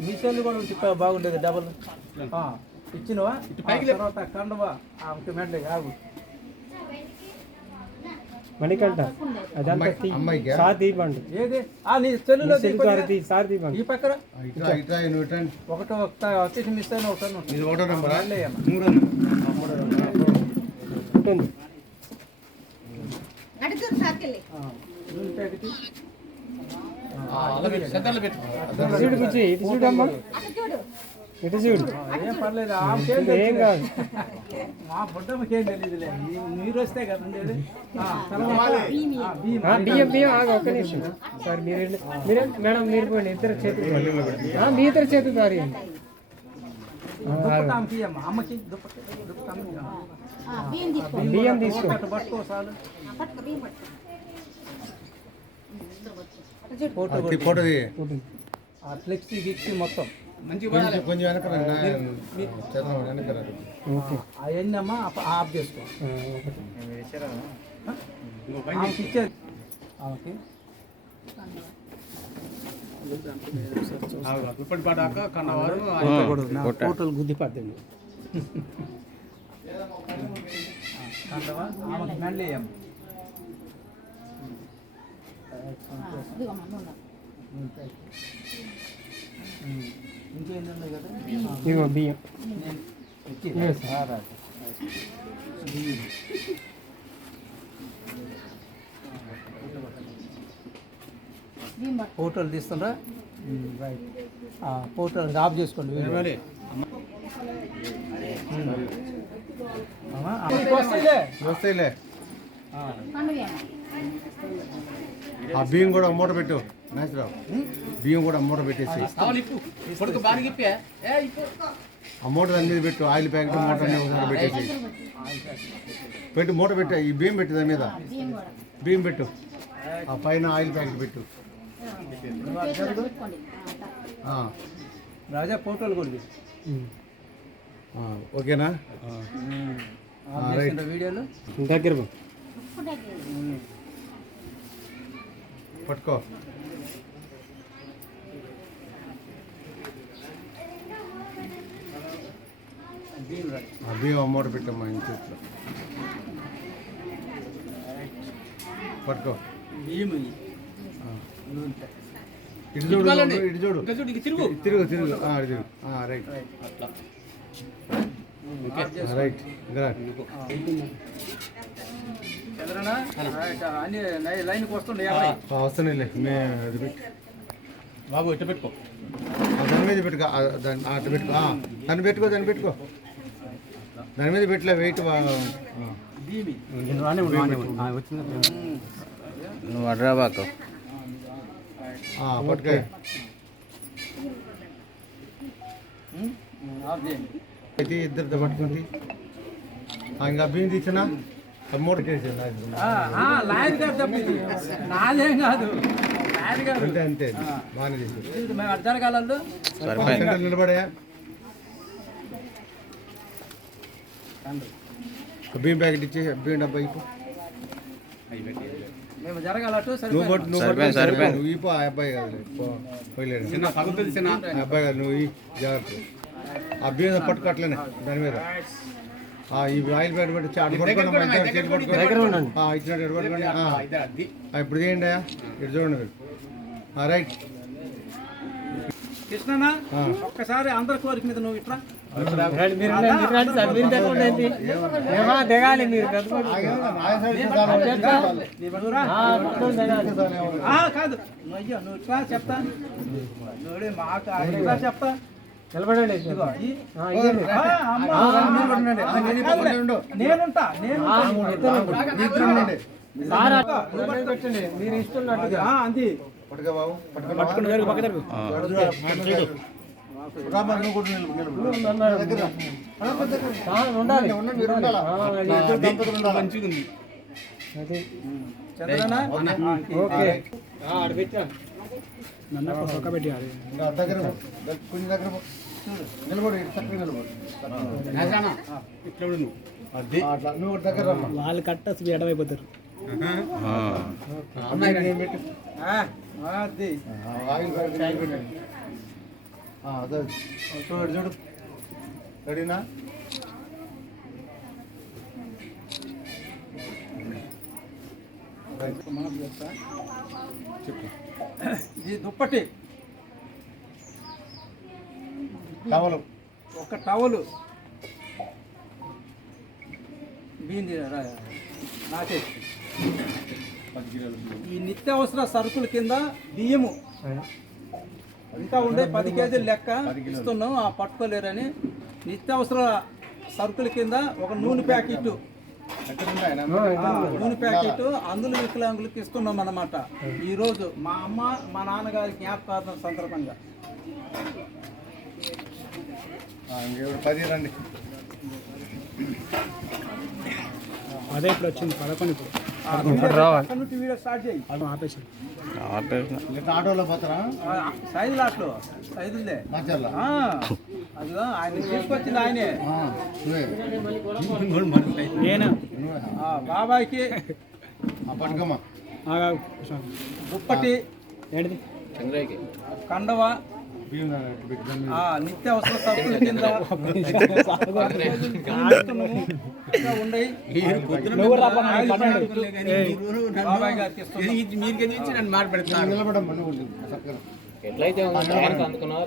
మీసాలు కూడా ఉంటే బాగుండేది డబల్ ఇచ్చినవా తర్వాత కండవా మెడ్లే ఆగు మణికంఠ అదంతా పండు ఏది నీ సెల్లులో ఈ పక్కన ఒకటో వచ్చేసి మిస్ అయిన ఒకటో ఉంటుంది ఇటు చూడు ఏం పర్లేదు ఏం కాదు మా బుడ్డమ్మకేం తెలియదులే మీరు వస్తే కదండి బియ్యం బియ్యం ఒక్క నిమిషం సార్ మీరు మేడం మీరు పోండి ఇద్దరు చేతులు మీ ఇద్దరు చేతులు దారి అమ్మకి బియ్యం తీసుకో పట్టుకో చాలు ఫ్లెక్సీ గిక్సీ మొత్తం కొంచెం అవన్నీ అమ్మా ఆఫ్ చేసుకో ఇచ్చేది ఫోటోలు గుద్ది పడుతుంది మళ్ళీ ఇంకేంటండి కదా ఇదిగో బియ్యం ఫోటోలు తీస్తుండ్రా రైట్ ఫోటోలు ఆఫ్ చేసుకోండి వస్తాయిలే ఆ బియ్యం కూడా మూట పెట్టు నాసిరావు బియ్యం కూడా మూట పెట్టేసి ఆ మూట దాని మీద పెట్టు ఆయిల్ ప్యాకెట్ మూట ఒకసారి పెట్టేసి పెట్టు మూట పెట్టు ఈ బియ్యం పెట్టు దాని మీద బియ్యం పెట్టు ఆ పైన ఆయిల్ ప్యాకెట్ పెట్టు రాజా ఫోటోలు కొద్ది ఓకేనా వీడియోలు దగ్గర పట్టుకో బియ్యం అమ్మోట పెట్టమ్మా ఇంట్లో పట్టుకో ఇటు చూడు ఇటు చూడు తిరుగు తిరుగు తిరుగు రైట్ రైట్ వస్తున్నాయిలే అది పెట్టి బాబు ఇట్ట పెట్టుకో దాని మీద పెట్టుకో అట్ట పెట్టుకో దాన్ని పెట్టుకో దాన్ని పెట్టుకో దాని మీద పెట్టలే వెయిట్ నువ్వు అడ్రాబాకు పట్టుకో అయితే ఇద్దరితో పట్టుకుంది ఇంకా బియ్యం తీసినా మూడు నాదేం కాదు అంతే అంతే బాగానే తీసు మేము అర్థాలు నిలబడా బియ్యం ప్యాకెట్ ఇచ్చే బియ్యం డబ్బా ఇప్పు మేము జరగాలట్టు నువ్వు ఇప్పు ఆ అబ్బాయి కాదు పోయలేడు అబ్బాయి కాదు నువ్వు జాగ్రత్త ఆ బియ్యం పట్టుకోవట్లేనే దాని మీద ఈ ఆయిల్ ప్యాకెట్ పెట్టి ఇచ్చినట్టు పట్టుకోండి ఇప్పుడు చేయండి ఇటు చూడండి రైట్ కృష్ణనా ఒక్కసారి అందరి కోరిక మీద నువ్వు ఇట్లా దిగాలి మీరు కాదు నువ్వు ఇట్లా చెప్తా మాకు చెప్తా నిలబడండి నేనుంటా మీరు ఇస్తున్నట్టుగా అంతే వాళ్ళు కట్టచ్చు ఎడమైపోతారు అమ్మాయి నేను పెట్టు అది ఆయిల్ పెట్టండి అదే చూడు చూడు రెడీనా ఇది దుప్పటి టవలు ఒక టవలు బీంది నాకే ఈ నిత్యావసర సరుకుల కింద బియ్యము ఇంకా ఉండే 10 కేజీలు లెక్క ఇస్తున్నాం ఆ పట్టుకోలేరని నిత్యావసర సరుకుల కింద ఒక నూనె ప్యాకెట్ నూనె ప్యాకెట్ అందులో వికలాంగులకు ఇస్తున్నాం అన్నమాట ఈరోజు మా అమ్మ మా నాన్నగారి జ్ఞాపకార్థం సందర్భంగా 10 రండి అదే ఇప్పుడు వచ్చింది 11 ఇప్పుడు వీడియో స్టార్ట్ చేయి ఆపేసి ఆటోలో పోతారా సైజు లాట్లో సైజులే మార్చాలా అదిగో ఆయన తీసుకొచ్చింది ఆయనే నేను బాబాయ్కి పట్టుకోమా దుప్పటి ఏంటిది కండవ నిత్యావసర సరుకుల కింద ఉండయి బాబాయ్ గారికి నిలబడమ్మా ఎట్లయితే అందుకున్నావు